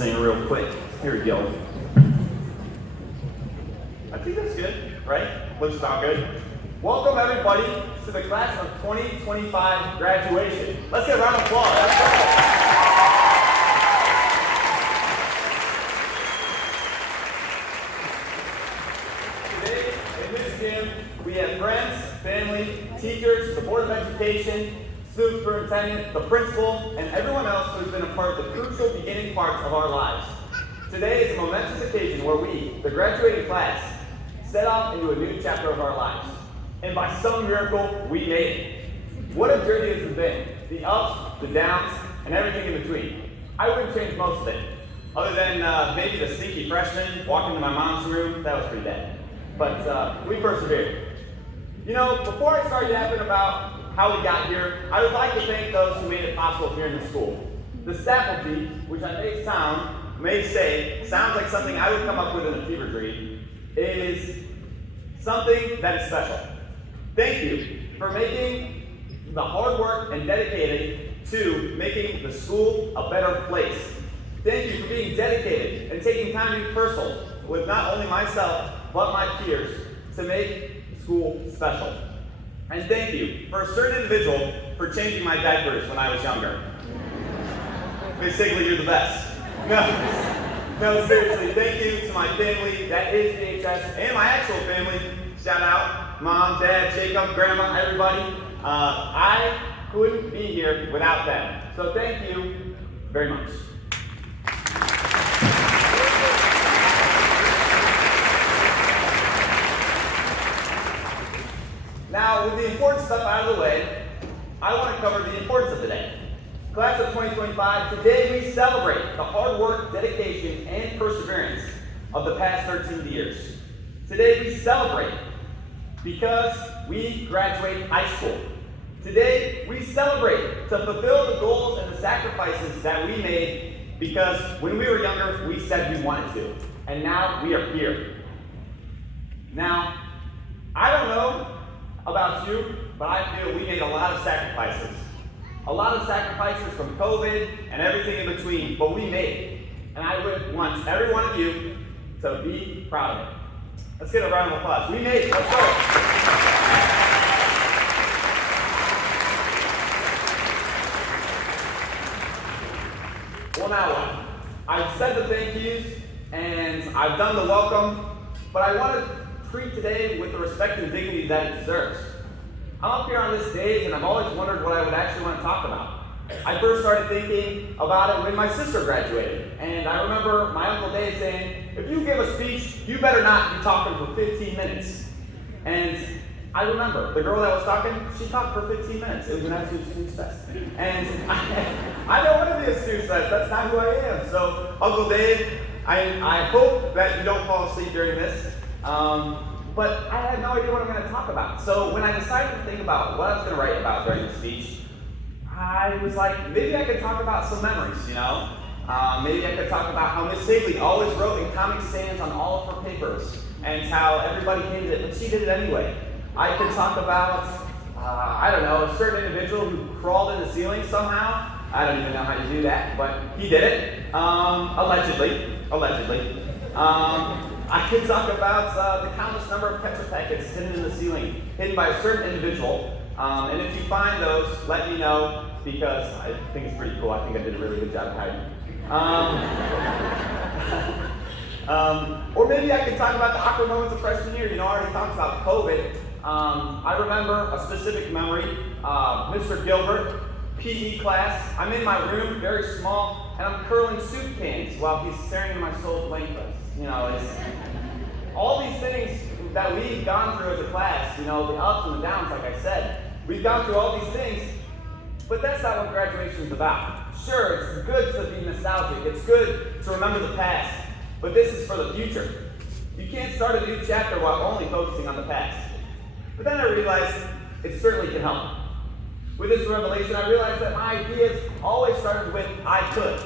sing real quick. Here we go. I think that's good, right? Looks about good. Welcome everybody to the class of 2025 graduation. Let's get a round of applause. That's right. Today in this gym, we have friends, family, teachers, the Board of Education, superintendent, the principal, and everyone else who has been a part of the crucial beginning parts of our lives. Today is a momentous occasion where we, the graduating class, set off into a new chapter of our lives. And by some miracle, we made it. What a journey it has been. The ups, the downs, and everything in between. I wouldn't change most of it. Other than maybe the sneaky freshman walking to my mom's room, that was pretty bad. But we persevered. You know, before I start yapping about how we got here, I would like to thank those who made it possible here in the school. The faculty, which I may say, sounds like something I would come up with in a fever dream, is something that is special. Thank you for making the hard work and dedicated to making the school a better place. Thank you for being dedicated and taking time to be personal with not only myself, but my peers to make school special. And thank you for a certain individual for changing my diapers when I was younger. Miss Higley, you're the best. No, seriously, thank you to my family that is VHS and my actual family. Shout out, Mom, Dad, Jacob, Grandma, everybody. I couldn't be here without them. So thank you very much. Now, with the important stuff out of the way, I want to cover the importance of today. Class of 2025, today we celebrate the hard work, dedication, and perseverance of the past 13 years. Today we celebrate because we graduate high school. Today we celebrate to fulfill the goals and the sacrifices that we made because when we were younger, we said we wanted to. And now we are here. Now, I don't know about you, but I feel we made a lot of sacrifices. A lot of sacrifices from COVID and everything in between, but we made it. And I would want every one of you to be proud of it. Let's get a round of applause. We made it. Let's go. Well, now what? I've said the thank yous and I've done the welcome, but I want to treat today with the respect and dignity that it deserves. I'm up here on this stage and I've always wondered what I would actually want to talk about. I first started thinking about it when my sister graduated. And I remember my Uncle Dave saying, if you give a speech, you better not be talking for 15 minutes. And I remember the girl that was talking, she talked for 15 minutes. It was an absolute snooze fest. And I don't want to be a snooze fest. That's not who I am. So Uncle Dave, I hope that you don't fall asleep during this. But I had no idea what I'm going to talk about. So when I decided to think about what I was going to write about during the speech, I was like, maybe I could talk about some memories, you know? Maybe I could talk about how Miss Higley always wrote in Comic Sans on all of her papers, and how everybody hated it, but she did it anyway. I could talk about, I don't know, a certain individual who crawled in the ceiling somehow. I don't even know how you do that, but he did it, allegedly. I could talk about the countless number of ketchup packets hidden in the ceiling, hidden by a certain individual. And if you find those, let me know, because I think it's pretty cool. I think I did a really good job of hiding. Or maybe I could talk about the awkward moments of freshman year. You know, I already talked about COVID. I remember a specific memory. Mr. Gilbert, PE class. I'm in my room, very small, and I'm curling soup cans while he's staring into my soul blankets. You know, it's all these things that we've gone through as a class, you know, the ups and the downs, like I said. We've gone through all these things, but that's not what graduation is about. Sure, it's good to be nostalgic. It's good to remember the past, but this is for the future. You can't start a new chapter while only focusing on the past. But then I realized it certainly can help. With this revelation, I realized that my ideas always started with I could.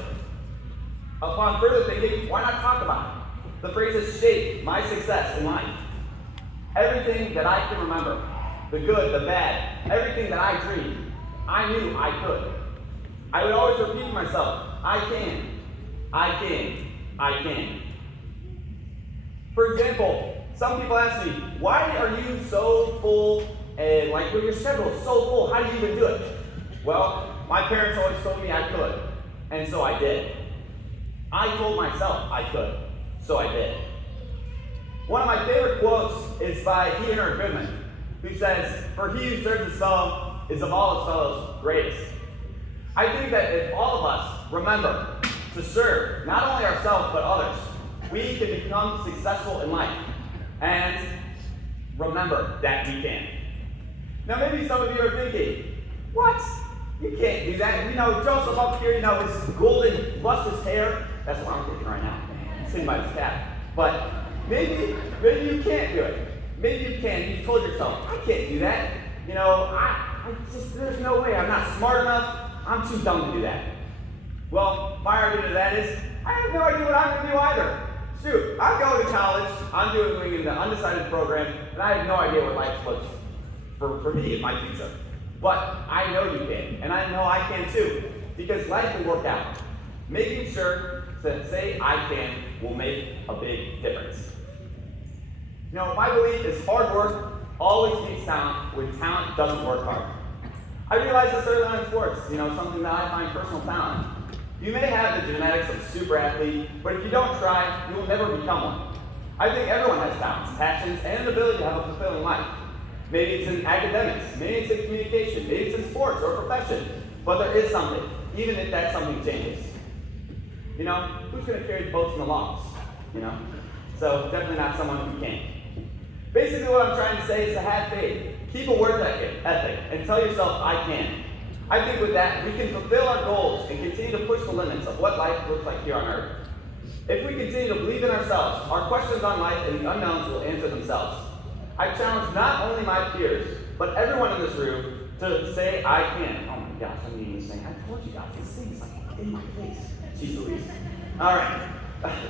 Upon further thinking, why not talk about it? The phrases shaped my success in life. Everything that I can remember, the good, the bad, everything that I dreamed, I knew I could. I would always repeat to myself, I can, I can. I can. For example, some people ask me, why are you so full and like when your schedule is so full, how do you even do it? Well, my parents always told me I could, and so I did. I told myself I could, so I did. One of my favorite quotes is by Theodore Goodman, who says, "For he who serves his fellow is of all his fellows greatest." I think that if all of us remember to serve not only ourselves but others, we can become successful in life. And remember that we can. Now maybe some of you are thinking, what? You can't do that. You know, Joseph up here, his golden, lustrous hair. That's what I'm thinking right now. It's in my cap. But maybe you can't do it. Maybe you can. You told yourself, I can't do that. There's no way. I'm not smart enough. I'm too dumb to do that. Well, my argument to that is, I have no idea what I'm going to do either. Shoot, I'm going to college. I'm doing the undecided program, and I have no idea what life looks for me in my future. But I know you can, and I know I can too, because life will work out. Making sure to say I can will make a big difference. My belief is hard work always beats talent when talent doesn't work hard. I realized this early on in sports, something that I find personal talent. You may have the genetics of a super athlete, but if you don't try, you will never become one. I think everyone has talents, passions, and an ability to have a fulfilling life. Maybe it's in academics, maybe it's in communication, maybe it's in sports or profession, but there is something, even if that something changes. Who's going to carry the boats and the logs? So definitely not someone who can't. Basically what I'm trying to say is to have faith, keep a work ethic, and tell yourself, I can. I think with that, we can fulfill our goals and continue to push the limits of what life looks like here on Earth. If we continue to believe in ourselves, our questions on life and the unknowns will answer themselves. I challenge not only my peers, but everyone in this room to say, I can. Oh my gosh, I'm even saying, I told you guys, this thing is like in my face. Jeez Louise. All right.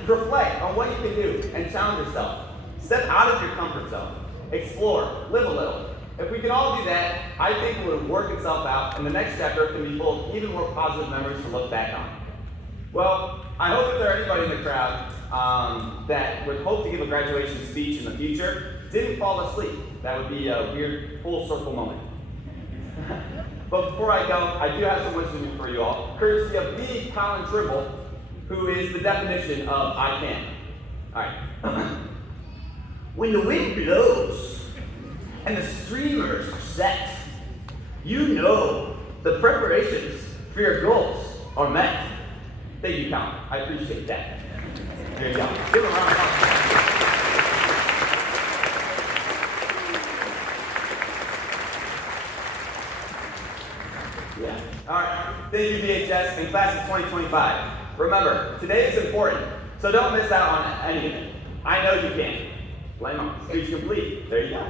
Reflect on what you can do and challenge yourself. Step out of your comfort zone. Explore. Live a little. If we can all do that, I think it would work itself out, and the next chapter can be full of even more positive memories to look back on. Well, I hope if there are anybody in the crowd that would hope to give a graduation speech in the future, didn't fall asleep. That would be a weird full circle moment. But before I go, I do have some wisdom for you all, courtesy of the Colin Tribble, who is the definition of I can. All right. When the wind blows and the streamers are set, you know the preparations for your goals are met. Thank you, Colin. I appreciate that. There you go. Give him a round of applause. Yeah. All right. Thank you, VHS and class of 2025. Remember, today is important, so don't miss out on any of it. I know you can. Blame on. Speech complete. There you go.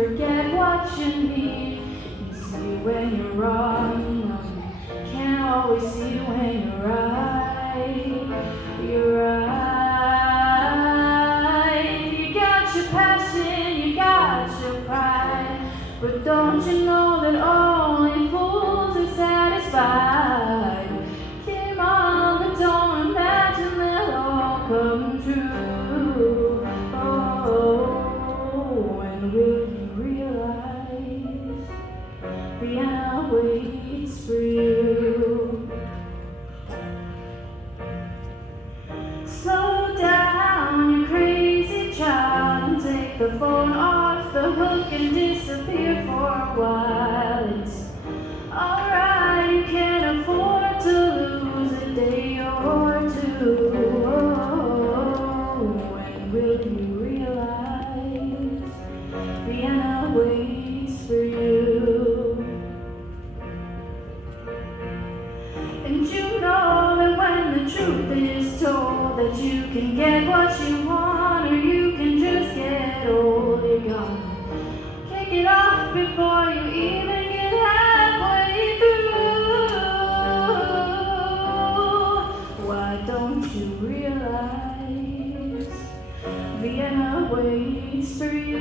forget what you need. You see when you're wrong, you know you can't always see when you're right. You're right. You got your passion, you got your pride, but don't you know that only fools are satisfied? Come on, but don't imagine they'll all come true. Oh, when will you realize Vienna waits for you? Slow down, you crazy child, and take the phone off the hook and disappear for a while. It's alright, you can't afford to lose a day or two. Oh, when will you realize Vienna waits for you? And you know that when the truth is told, that you can get what you want or you can just get old. You're gonna kick it off before you even get halfway through. Why don't you realize Vienna waits for you?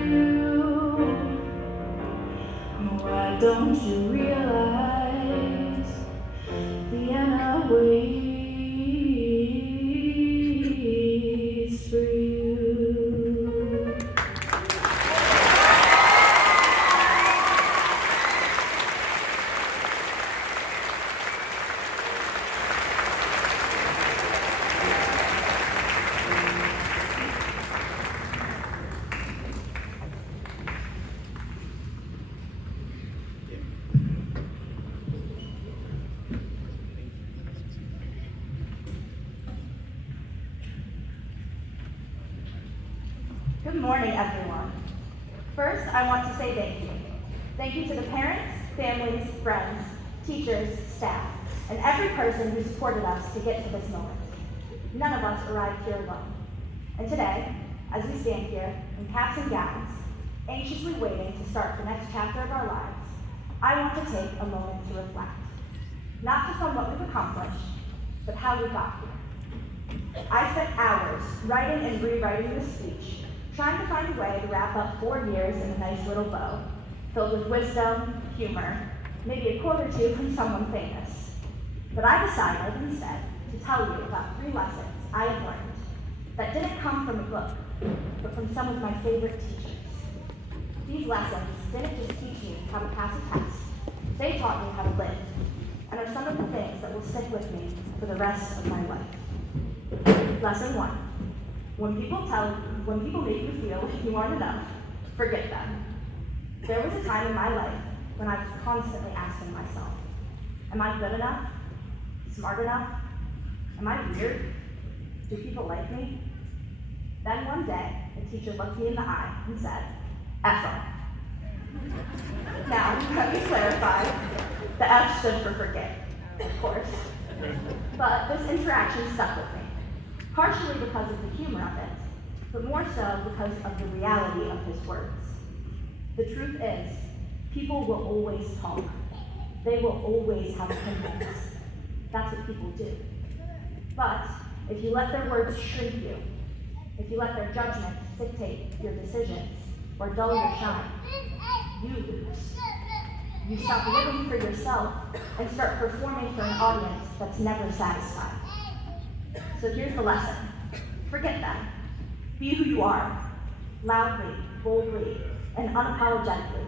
Why don't you realize Vienna waits for you? Good morning, everyone. First, I want to say thank you. Thank you to the parents, families, friends, teachers, staff, and every person who supported us to get to this moment. None of us arrived here alone. And today, as we stand here in caps and gowns, anxiously waiting to start the next chapter of our lives, I want to take a moment to reflect. Not just on what we've accomplished, but how we got here. I spent hours writing and rewriting this speech, trying to find a way to wrap up 4 years in a nice little bow, filled with wisdom, humor, maybe a quote or two from someone famous. But I decided instead to tell you about 3 lessons I have learned that didn't come from a book, but from some of my favorite teachers. These lessons didn't just teach me how to pass a test, they taught me how to live, and are some of the things that will stick with me for the rest of my life. Lesson 1. When people make you feel like you aren't enough, forget them. There was a time in my life when I was constantly asking myself, am I good enough? Smart enough? Am I weird? Do people like me? Then one day, a teacher looked me in the eye and said, F off. Now, let me clarify, the F stood for forget, of course. But this interaction stuck with me, partially because of the humor of it, but more so because of the reality of his words. The truth is, people will always talk. They will always have opinions. That's what people do. But if you let their words shrink you, if you let their judgment dictate your decisions or dull your shine, you lose. You stop living for yourself and start performing for an audience that's never satisfied. So here's the lesson. Forget them. Be who you are, loudly, boldly, and unapologetically,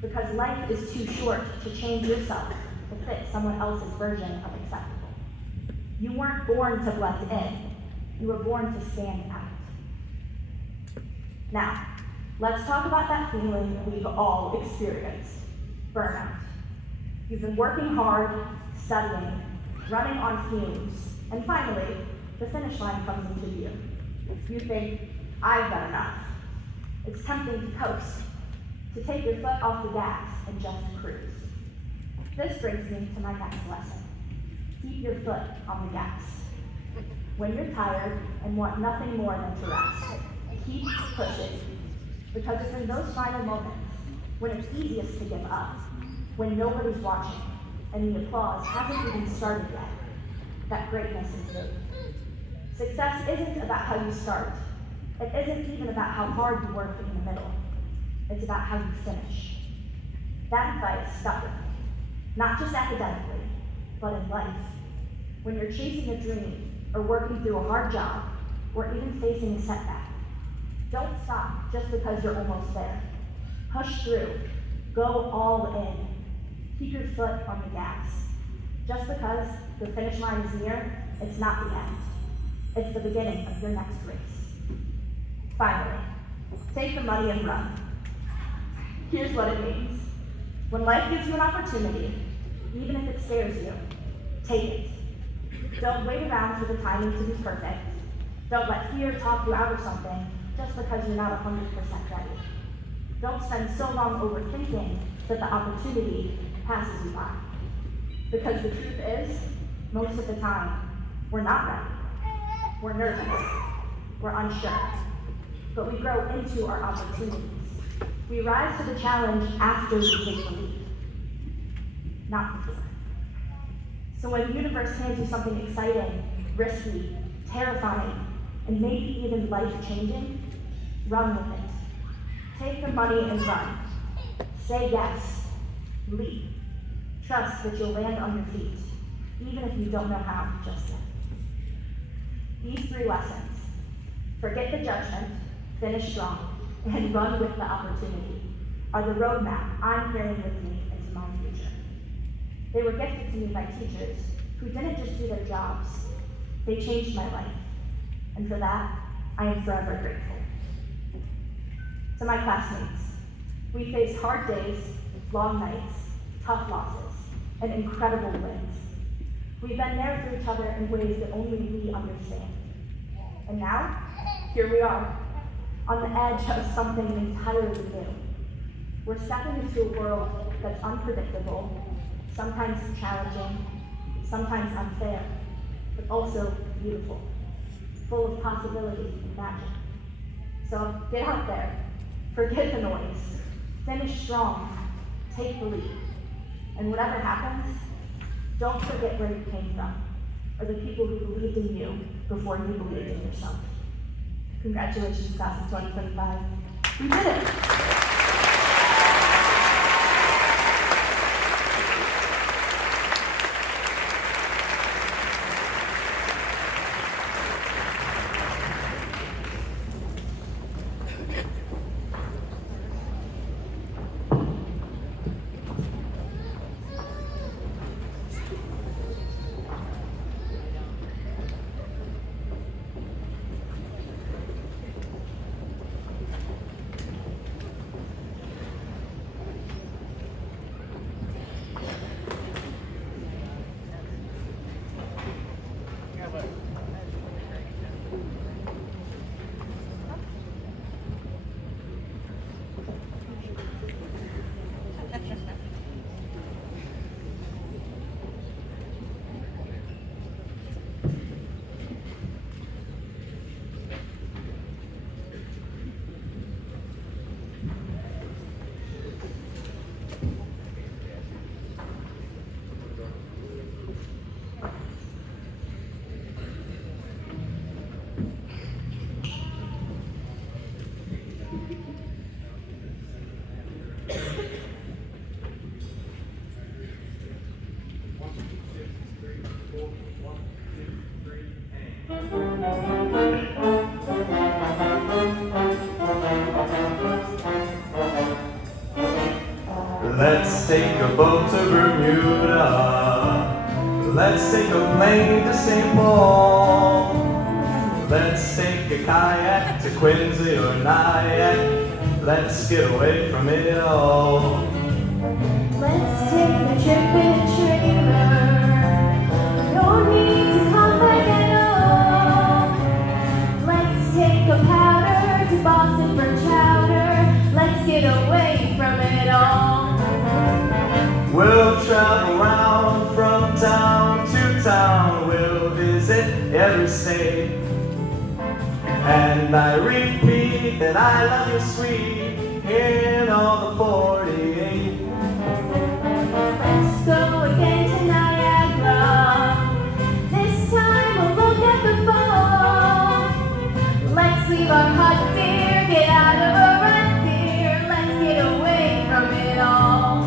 because life is too short to change yourself to fit someone else's version of acceptable. You weren't born to blend in. You were born to stand out. Now, let's talk about that feeling we've all experienced, burnout. You've been working hard, studying, running on fumes, and finally, the finish line comes into view. You think, I've done enough. It's tempting to coast, to take your foot off the gas and just cruise. This brings me to my next lesson. Keep your foot on the gas. When you're tired and want nothing more than to rest, keep pushing, because it's in those final moments when it's easiest to give up, when nobody's watching, and the applause hasn't even started yet, that greatness is big. Success isn't about how you start. It isn't even about how hard you work in the middle. It's about how you finish. That advice stuck with me, not just academically, but in life. When you're chasing a dream, or working through a hard job, or even facing a setback, don't stop just because you're almost there. Push through. Go all in. Keep your foot on the gas. Just because the finish line is near, it's not the end. It's the beginning of your next race. Finally, take the money and run. Here's what it means. When life gives you an opportunity, even if it scares you, take it. Don't wait around for the timing to be perfect. Don't let fear talk you out of something just because you're not 100% ready. Don't spend so long overthinking that the opportunity passes you by. Because the truth is, most of the time, we're not ready. We're nervous. We're unsure. But we grow into our opportunities. We rise to the challenge after we take the lead, not before. So when the universe hands you something exciting, risky, terrifying, and maybe even life-changing, run with it. Take the money and run. Say yes. Leap. Trust that you'll land on your feet, even if you don't know how just yet. These 3 lessons: forget the judgment, finish strong, and run with the opportunity, are the roadmap I'm carrying with me into my future. They were gifted to me by teachers who didn't just do their jobs, they changed my life. And for that, I am forever grateful. To my classmates, we faced hard days, long nights, tough losses, and incredible wins. We've been there for each other in ways that only we understand. And now, here we are, on the edge of something entirely new. We're stepping into a world that's unpredictable, sometimes challenging, sometimes unfair, but also beautiful, full of possibility and magic. So get out there, forget the noise, finish strong, take the lead, and whatever happens, don't forget where you came from, or the people who believed in you before you believed in yourself. Congratulations, class of 2025. We did it! Let's take a boat to Bermuda. Let's take a plane to St. Paul. Let's take a kayak to Quincy or Nyack. Let's get away from it all. Let's take a trip in a trailer. No need to come back at all. Let's take a powder to Boston for chowder. Let's get away from it all. We'll travel around from town to town. We'll visit every state. And I repeat that I love you, sweet. in all the 48. Let's go again to Niagara. This time we'll look at the fall. Let's leave our hot deer, get out of our rat deer. Let's get away from it all.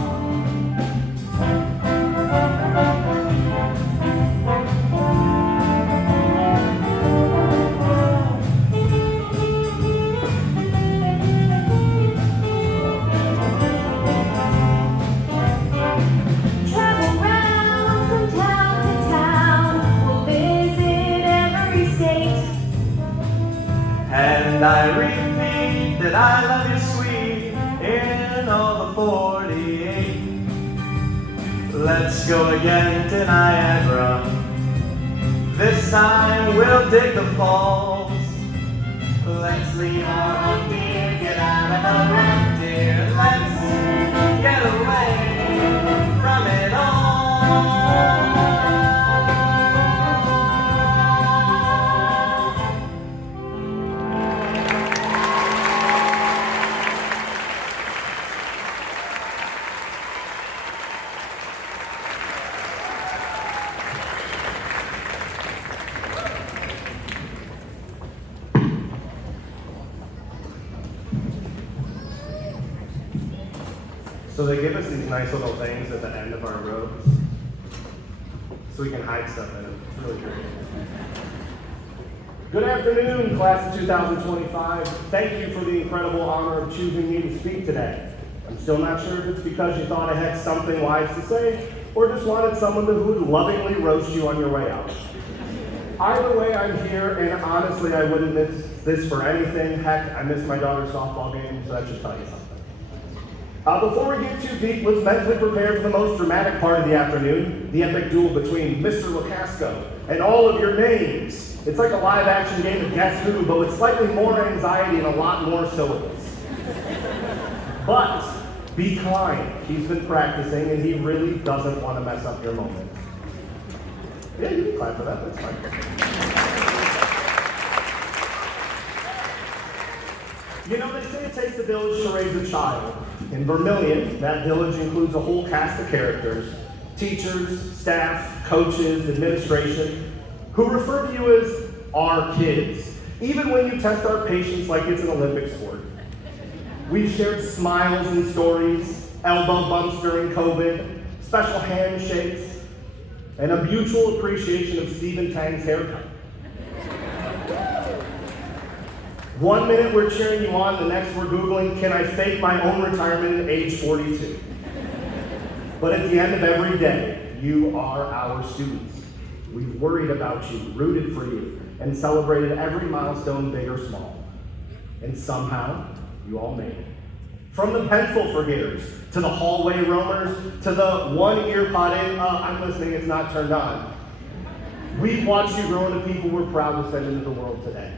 Travel round from town to town. We'll visit every state. And I repeat that I love you sweet in all the 48. Let's go again to Niagara. This time we'll dig the falls. Let's leave our home deer, get out of the rat deer. Let's get away from it all. So they give us these nice little things at the end of our robes so we can hide stuff in them. It's really great. Good afternoon, class of 2025. Thank you for the incredible honor of choosing me to speak today. I'm still not sure if it's because you thought I had something wise to say or just wanted someone who would lovingly roast you on your way out. Either way, I'm here, and honestly, I wouldn't miss this for anything. Heck, I missed my daughter's softball game, so that should tell you something. Before we get too deep, let's mentally prepare for the most dramatic part of the afternoon, the epic duel between Mr. Lacasco and all of your names. It's like a live-action game of Guess Who, but with slightly more anxiety and a lot more syllables. But be kind. He's been practicing, and he really doesn't want to mess up your moment. Yeah, you can clap for that. That's fine. You know, they say it takes a village to raise a child. In Vermilion, that village includes a whole cast of characters, teachers, staff, coaches, administration, who refer to you as our kids, even when you test our patience like it's an Olympic sport. We've shared smiles and stories, elbow bumps during COVID, special handshakes, and a mutual appreciation of Stephen Tang's haircut. 1 minute we're cheering you on, the next we're Googling, can I fake my own retirement at age 42? But at the end of every day, you are our students. We've worried about you, rooted for you, and celebrated every milestone, big or small. And somehow, you all made it. From the pencil forgetters, to the hallway roamers, to the one ear pod in, I'm listening, it's not turned on. We've watched you grow into people we're proud to send into the world today.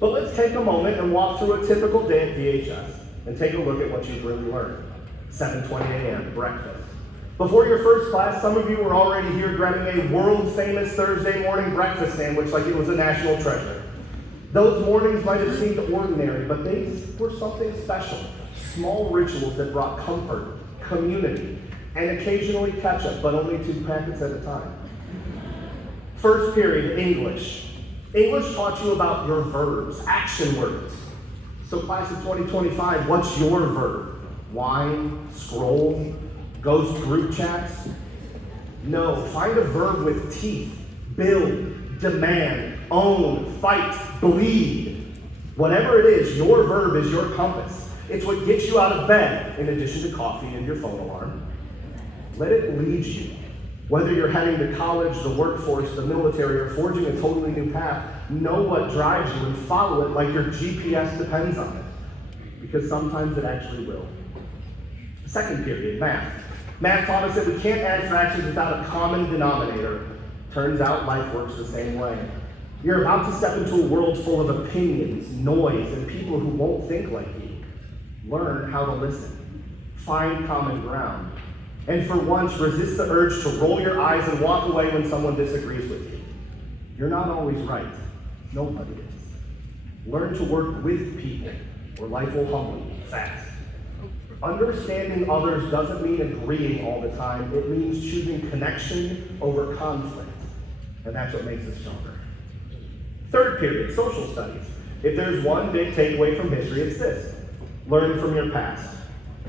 But let's take a moment and walk through a typical day at VHS and take a look at what you've really learned. 7:20 a.m., breakfast. Before your first class, some of you were already here grabbing a world-famous Thursday morning breakfast sandwich like it was a national treasure. Those mornings might have seemed ordinary, but they were something special. Small rituals that brought comfort, community, and occasionally ketchup, but only 2 packets at a time. First period, English. English taught you about your verbs, action words. So class of 2025, what's your verb? Whine, scroll, ghost group chats? No, find a verb with teeth. Build, demand, own, fight, bleed. Whatever it is, your verb is your compass. It's what gets you out of bed, in addition to coffee and your phone alarm. Let it lead you. Whether you're heading to college, the workforce, the military, or forging a totally new path, know what drives you and follow it like your GPS depends on it. Because sometimes it actually will. Second period, math. Math taught us that we can't add fractions without a common denominator. Turns out life works the same way. You're about to step into a world full of opinions, noise, and people who won't think like you. Learn how to listen. Find common ground. And for once, resist the urge to roll your eyes and walk away when someone disagrees with you. You're not always right. Nobody is. Learn to work with people, or life will humble you fast. Understanding others doesn't mean agreeing all the time. It means choosing connection over conflict. And that's what makes us stronger. Third period, social studies. If there's one big takeaway from history, it's this. Learn from your past.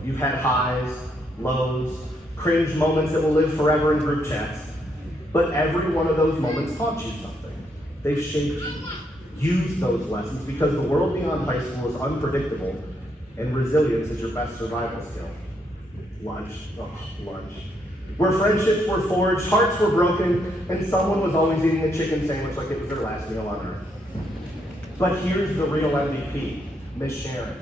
You've had highs, lows, cringe moments that will live forever in group chats. But every one of those moments taught you something. They've shaped you. Use those lessons because the world beyond high school is unpredictable and resilience is your best survival skill. Lunch. Where friendships were forged, hearts were broken, and someone was always eating a chicken sandwich like it was their last meal on earth. But here's the real MVP, Miss Sharon.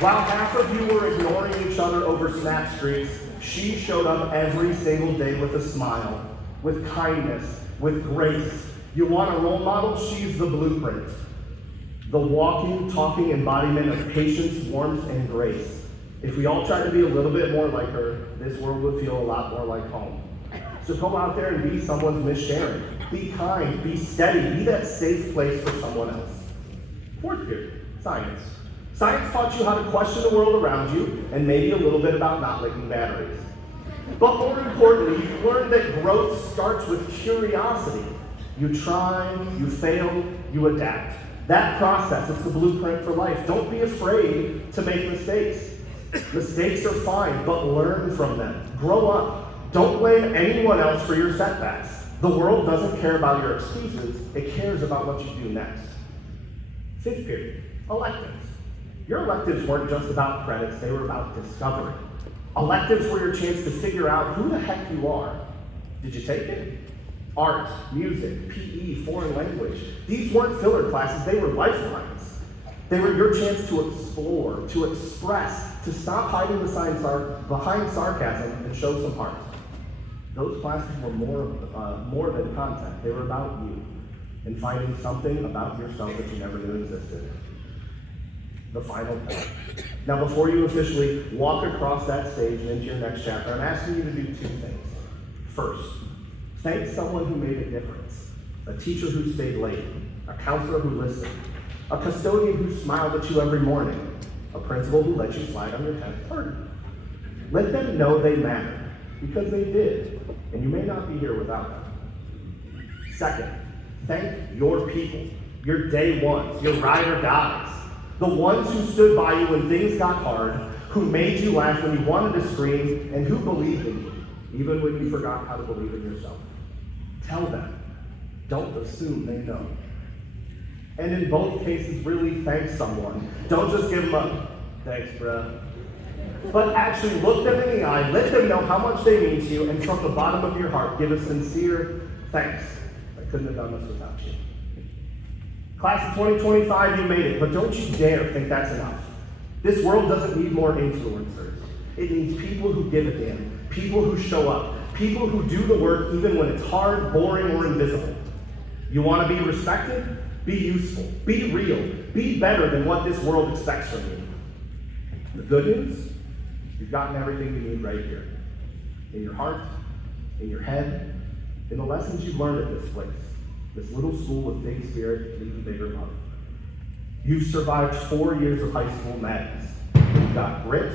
While half of you were ignoring each other over snap streaks, she showed up every single day with a smile, with kindness, with grace. You want a role model? She's the blueprint. The walking, talking embodiment of patience, warmth, and grace. If we all tried to be a little bit more like her, this world would feel a lot more like home. So go out there and be someone's Miss Sharon. Be kind, be steady, be that safe place for someone else. Fourth period, science. Science taught you how to question the world around you and maybe a little bit about not leaking batteries. But more importantly, you learned that growth starts with curiosity. You try, you fail, you adapt. That process, it's the blueprint for life. Don't be afraid to make mistakes. Mistakes are fine, but learn from them. Grow up. Don't blame anyone else for your setbacks. The world doesn't care about your excuses, it cares about what you do next. Fifth period, electives. Your electives weren't just about credits, they were about discovery. Electives were your chance to figure out who the heck you are. Did you take it? Art, music, PE, foreign language. These weren't filler classes, they were lifelines. They were your chance to explore, to express, to stop hiding behind sarcasm and show some heart. Those classes were more than content. They were about you and finding something about yourself that you never knew existed. The final point. Now, before you officially walk across that stage and into your next chapter, I'm asking you to do two things. First, thank someone who made a difference. A teacher who stayed late, a counselor who listened, a custodian who smiled at you every morning, a principal who let you slide on your 10th party. Let them know they matter, because they did, and you may not be here without them. Second, thank your people, your day ones, your ride or dies, the ones who stood by you when things got hard, who made you laugh when you wanted to scream, and who believed in you, even when you forgot how to believe in yourself. Tell them. Don't assume they know. And in both cases, really thank someone. Don't just give them a, thanks, bruh. But actually look them in the eye, let them know how much they mean to you, and from the bottom of your heart, give a sincere thanks. I couldn't have done this without you. Class of 2025, you made it, but don't you dare think that's enough. This world doesn't need more influencers. It needs people who give a damn, people who show up, people who do the work even when it's hard, boring, or invisible. You want to be respected? Be useful, be real, be better than what this world expects from you. The good news, you've gotten everything you need right here. In your heart, in your head, in the lessons you've learned at this place. This little school with big spirit and even bigger love. You've survived 4 years of high school madness. You've got grit,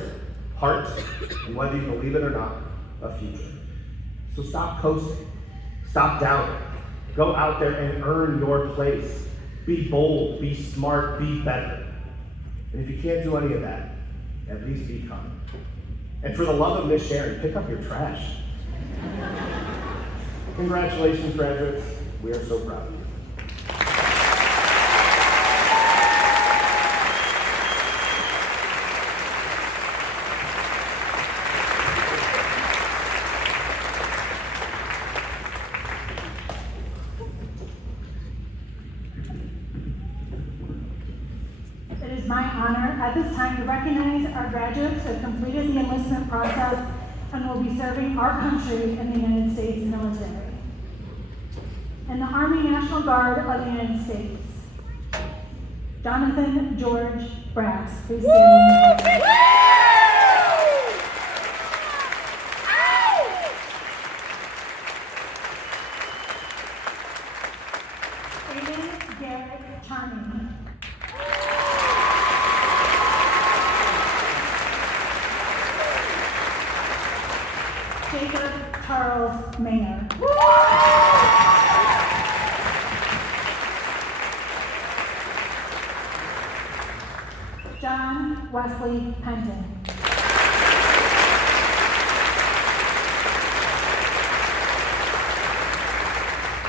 heart, and whether you believe it or not, a future. So stop coasting, stop doubting. Go out there and earn your place. Be bold, be smart, be better. And if you can't do any of that, at least be kind. And for the love of Miss Sharon, pick up your trash. Congratulations, graduates. We are so proud of you. It is my honor at this time to recognize our graduates who have completed the enlistment process and will be serving our country in the United States military. In the Army National Guard of the United States, Jonathan George Brass, please stand. Jacob Charles Mayer. John Wesley Penton.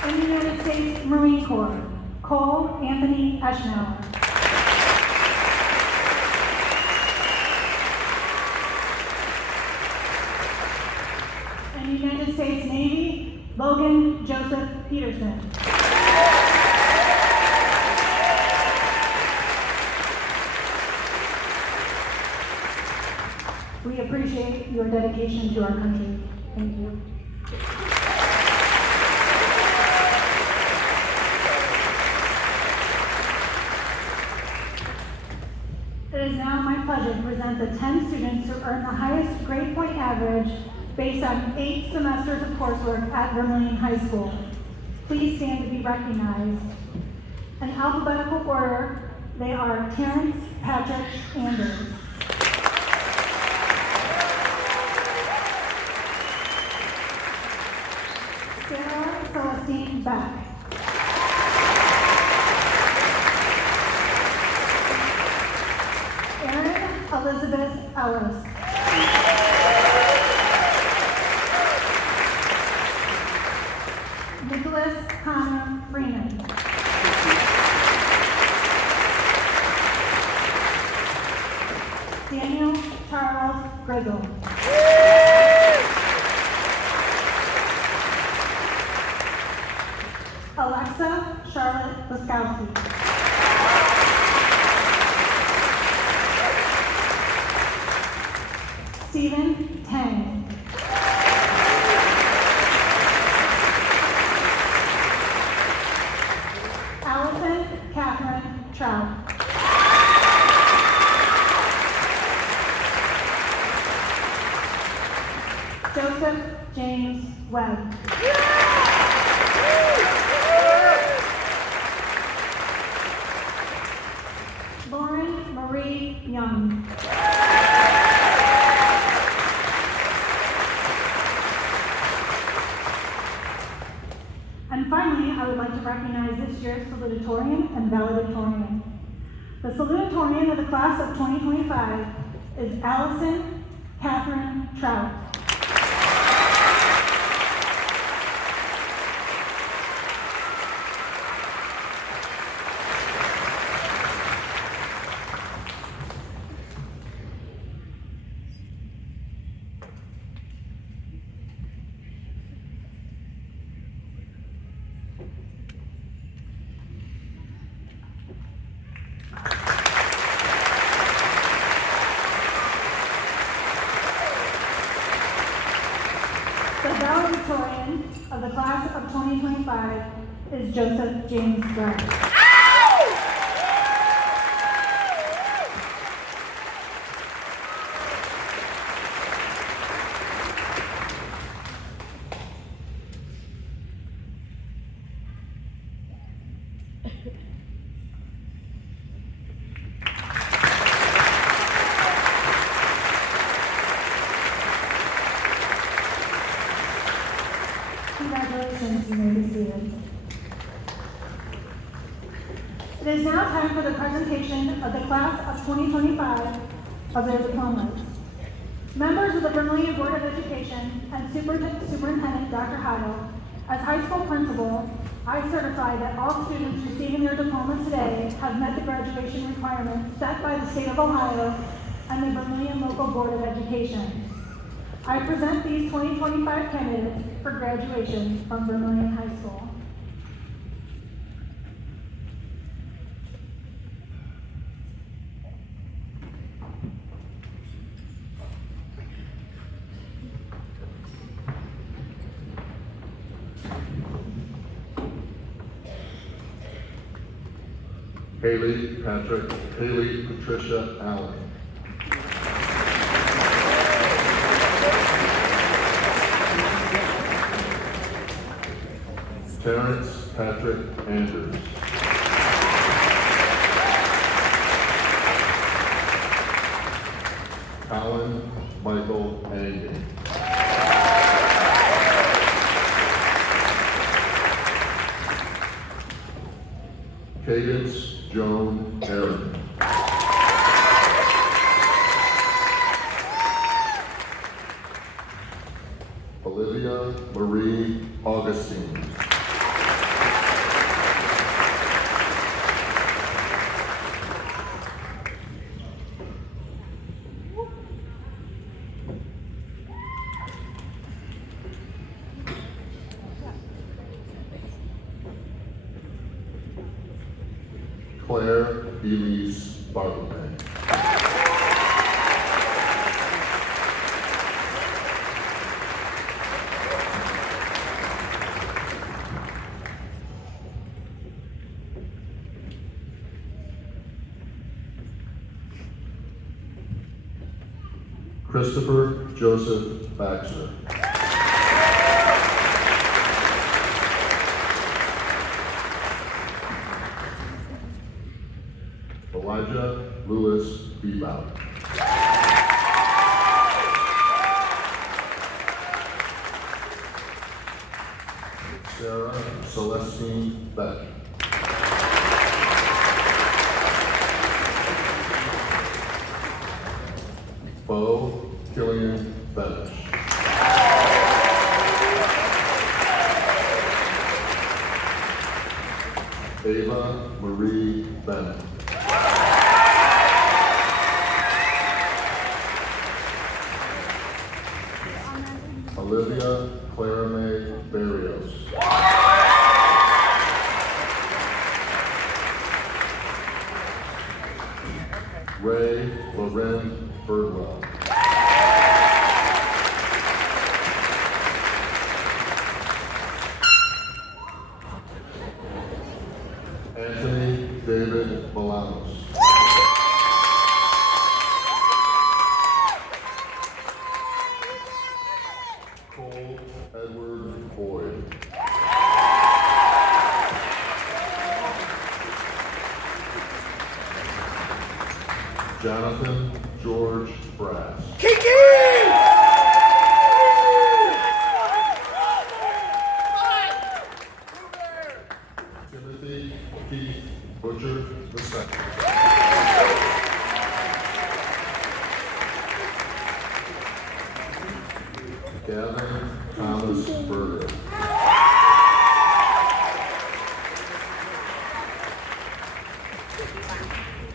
In the United States Marine Corps, Cole Anthony Eschnauer. In the United States Navy, Logan Joseph Peterson. We appreciate your dedication to our country. Thank you. It is now my pleasure to present the 10 students who earned the highest grade point average based on 8 semesters of coursework at Vermilion High School. Please stand to be recognized. In alphabetical order, they are Terrence Patrick Anders. Sarah Celestine Beck. Erin Elizabeth Ellis. Nicholas Connor Freeman. Daniel Charles Grizzle. Alexa Charlotte Laskowski. Stephen Tang. Allison Catherine Trout. Joseph James Webb. Lauren Marie Young. And finally, I would like to recognize this year's salutatorian and valedictorian. The salutatorian of the class of 2025 is Allison Catherine Trout. The valedictorian of the class of 2025 is Joseph James Webb. Congratulations, you may be seated. It is now time for the presentation of the class of 2025 of their diplomas. Members of the Vermilion Board of Education and Superintendent Dr. Heidel, as high school principal, I certify that all students receiving their diploma today have met the graduation requirements set by the state of Ohio and the Vermilion Local Board of Education. I present these 2025 candidates for graduation from Vermilion High School. Haley Patricia Allen. Terrence Patrick Anders. Colin Michael Andy. Cadence Joan Aaron. Olivia Marie Augustine. Claire Elise Bartlett. Christopher Joseph Baxter. Elijah Lewis Bebout. Sarah Celestine Beck. Bo Killian Benish. Ava Marie Bennett. Olivia Clara May Barrios. Ray Loren Birdwell. Anthony David Malanos. Cole Edward Boyd. Jonathan George Brass. Timothy Keith Butcher II. Gavin Thomas Berger.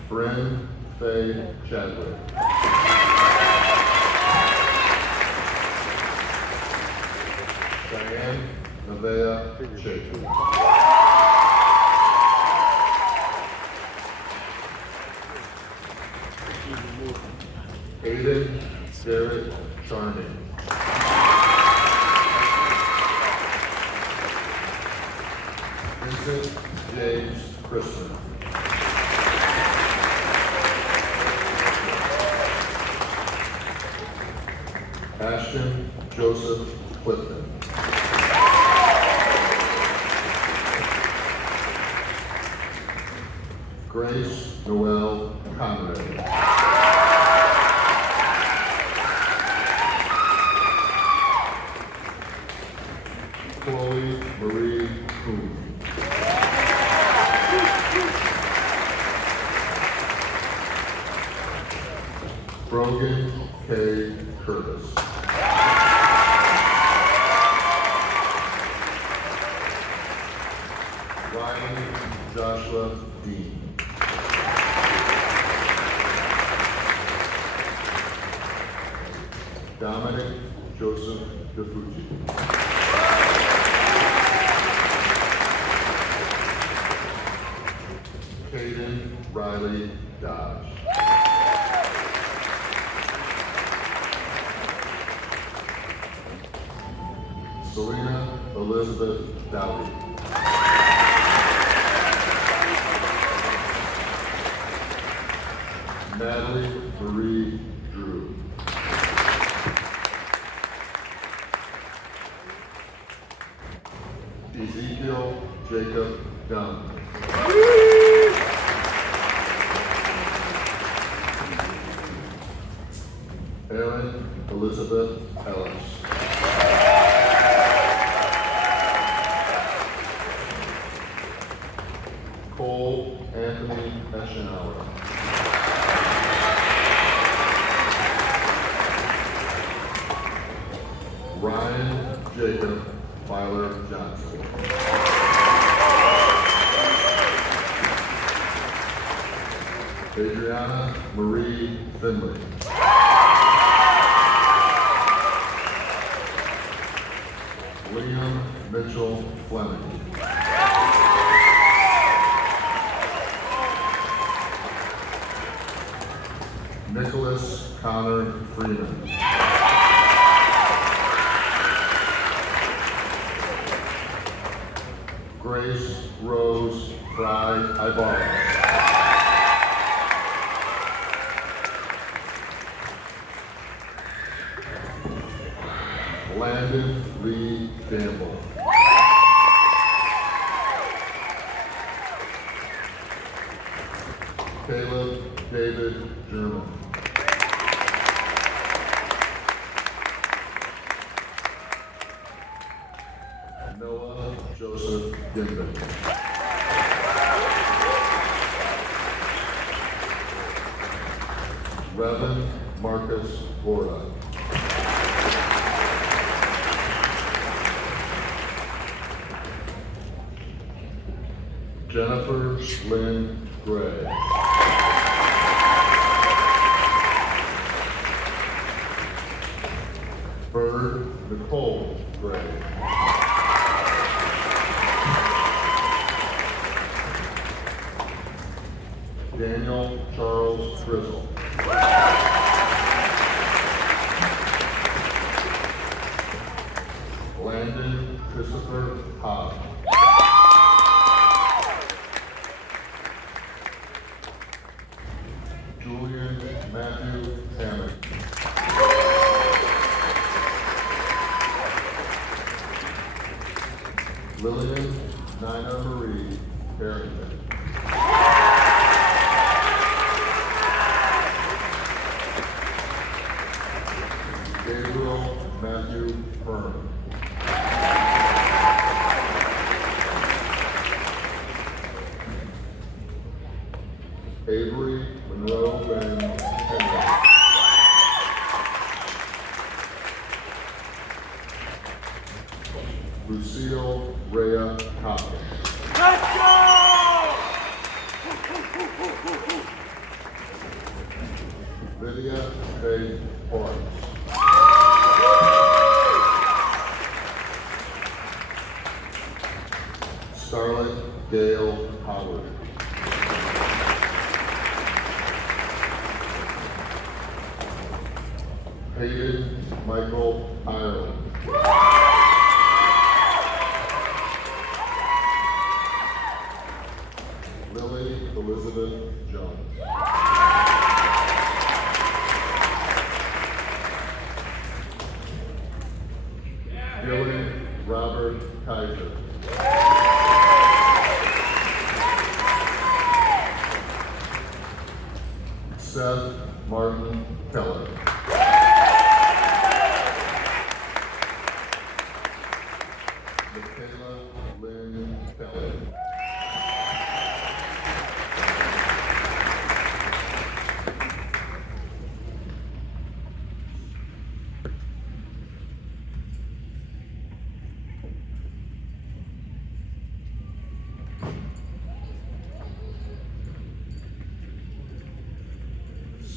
Bryn Faye Chadwick. Diane Nevaeh Chafee. Aiden Garrett Charney. Vincent James Christman. Ashton Joseph Clifton. Grace Noel Conrad. Chloe Marie Coon. Brogan K. Curtis. Ryan Joshua Dean. Dominic Joseph DeFucci. Caden Riley Dodge. Selena Elizabeth Dowdy. Natalie Marie Drew. Ezekiel Jacob Dunn. Erin Elizabeth Ellis. Cole Jacob Filer Johnson. Adriana Marie Finley. Liam Mitchell Fleming. Nicholas Connor Freeman. Grace Rose Fry Ibarra. Landon Lee Campbell. Caleb David German. Noah Joseph Ginban. Revan Marcus Gorda. Jennifer Lynn Gray. Bird Nicole Gray. Daniel Charles Grizzle. Landon Christopher Hobb. Julian Matthew Hammond. Lillian Nina Marie Harrington. Gabriel Matthew Fern. Avery Monroe Lynn Henry. Lucille Rhea Hopkins. Let's go! Lydia Faith Horace. Scarlett Gail Howard. Hayden Michael Ireland. Lily Elizabeth Jones. Dylan Robert Kaiser. Seth Martin Keller. Michaela Lynn Kelly.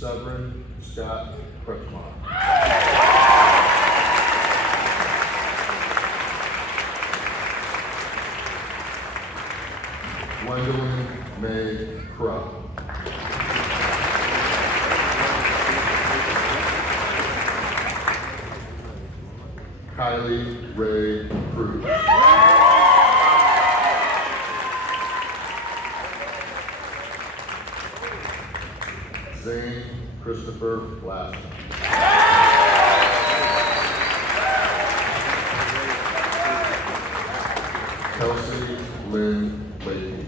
Severin Scott Kretschmar. Gwendolyn May Krupp. Kylie Ray Cruz. Zane Christopher Lassen. Kelsey Lynn Layton.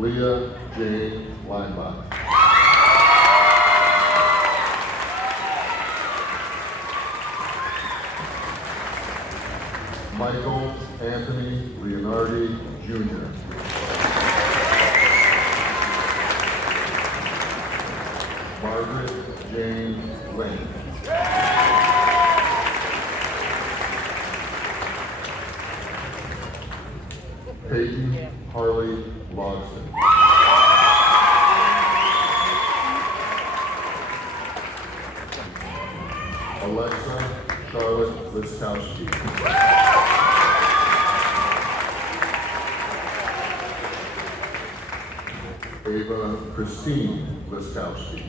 Leah Jane Leinbach. Michael Anthony Leonardi Jr. Margaret Jane Lane. Peyton Harley Logston. Alexa Charlotte Liskowski. Ava Christine Liskowski.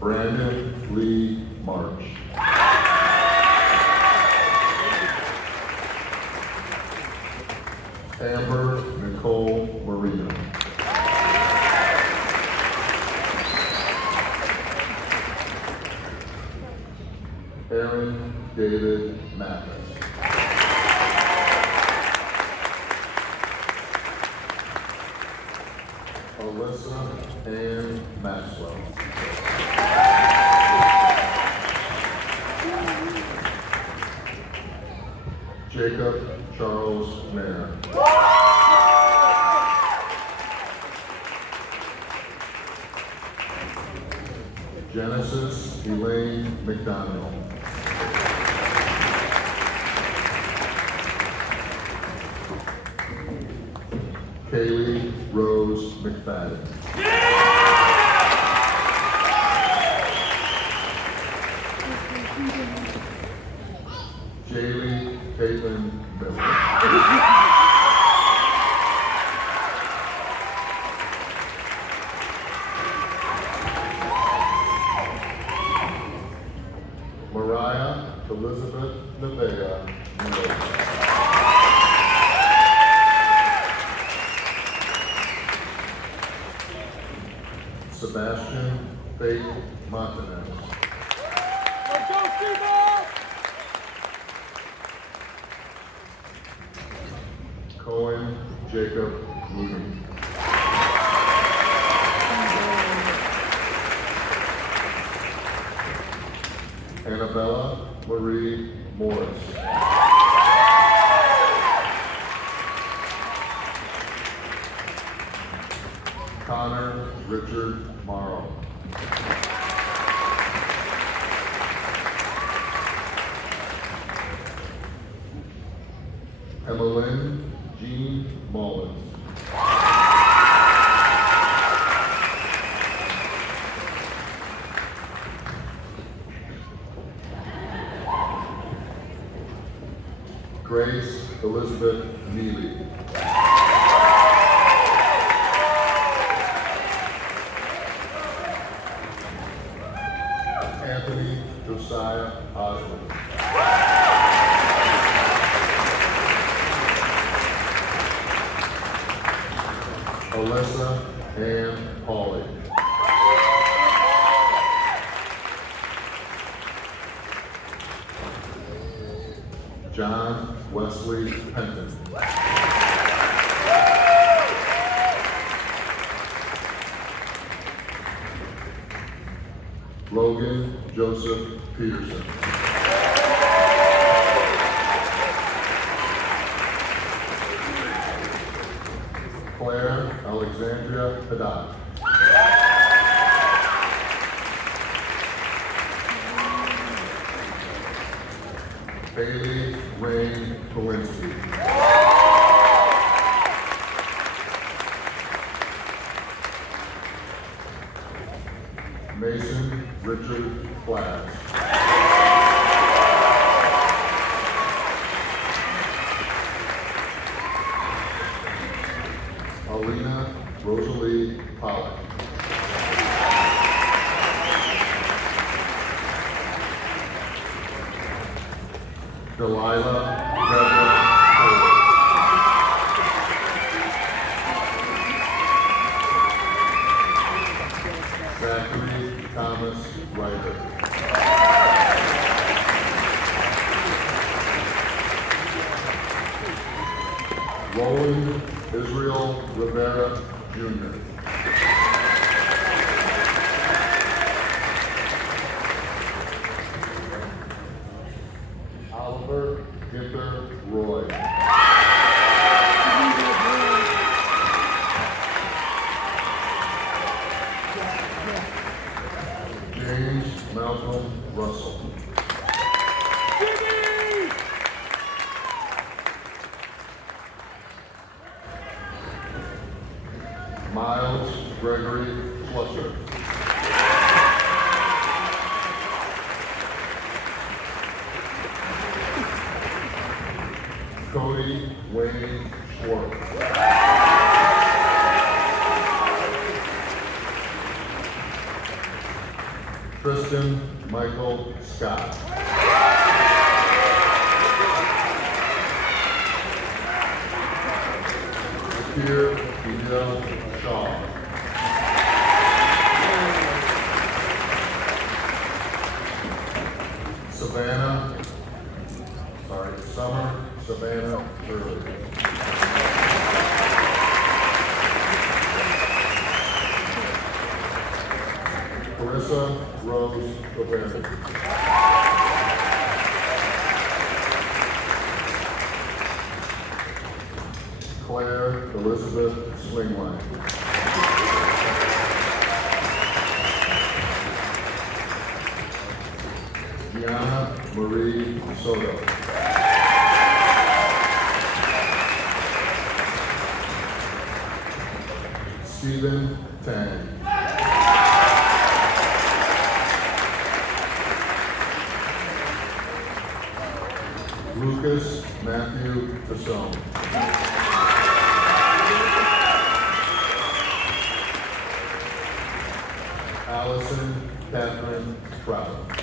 Brandon Lee March. Amber Nicole Marino. Aaron David Mathis. Alyssa Ann Maxwell. Jacob Charles Mayer. Genesis Elaine McDonald. Kaylee Rose McFadden. Jaylee Caitlin Miller. Mariah Elizabeth Nevea Miller. Sebastian Faith Montanez. Let's go, Steve! Cohen Jacob Mooney. Annabella Marie Morris. Connor Richard Morrow. Emmeline Jean Mullins. Grace Elizabeth Neely. Anthony Josiah Osmond. Alyssa Ann Hawley. John Wesley Penton. Logan Joseph Peterson. Claire Alexandria Haddad. Bailey Rain Kowinski. Mason Richard Flash. Alina Rosalie Pollock. Delilah Deborah Cole. Zachary Thomas Ryder. Roland Israel Rivera Jr. Oliver Ginther Roy. James Malcolm Russell. Jimmy! Miles Gregory Flusher. Cody Wayne Schwartz. Tristan Michael Scott. Zakir Edel Shaw. Summer Savannah Early. Carissa Rose Gobert. Claire Elizabeth Slingline. Gianna Marie Soto. Stephen Tang. Lucas Matthew Tassone. Allison Catherine Proud.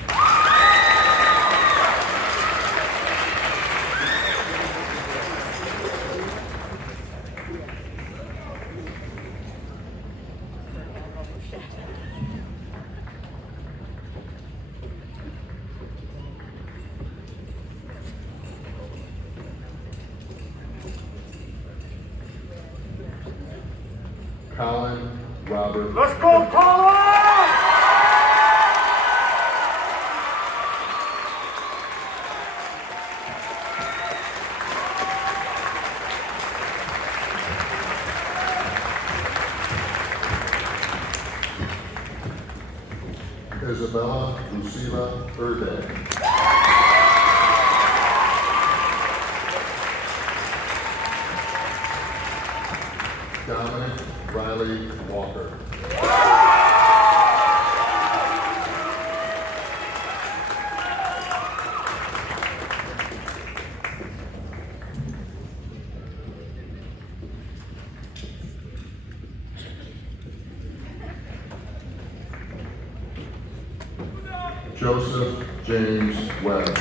Colin Robert. Let's go, Colin! Isabella Lucila Erde. Dominic Riley Walker. Joseph James Webb.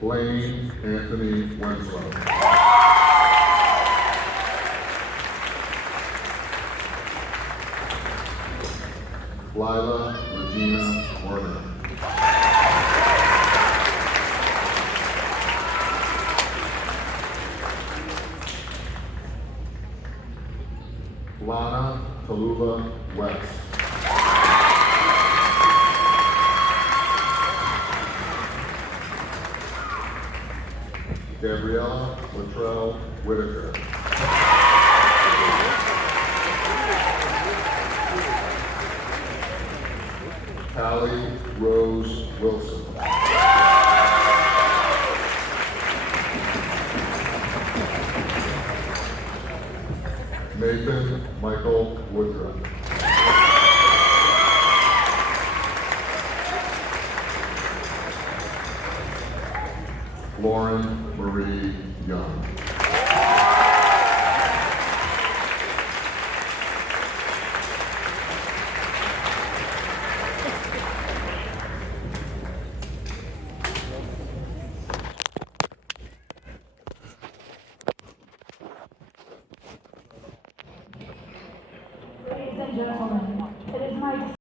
Blaine Anthony Winslow. Lila Regina Warner. Lana Tallulah West. Gabriella Latrell Whitaker. Callie Rose Wilson. Nathan Michael Woodruff. Lauren Marie Young. and gentlemen, it is my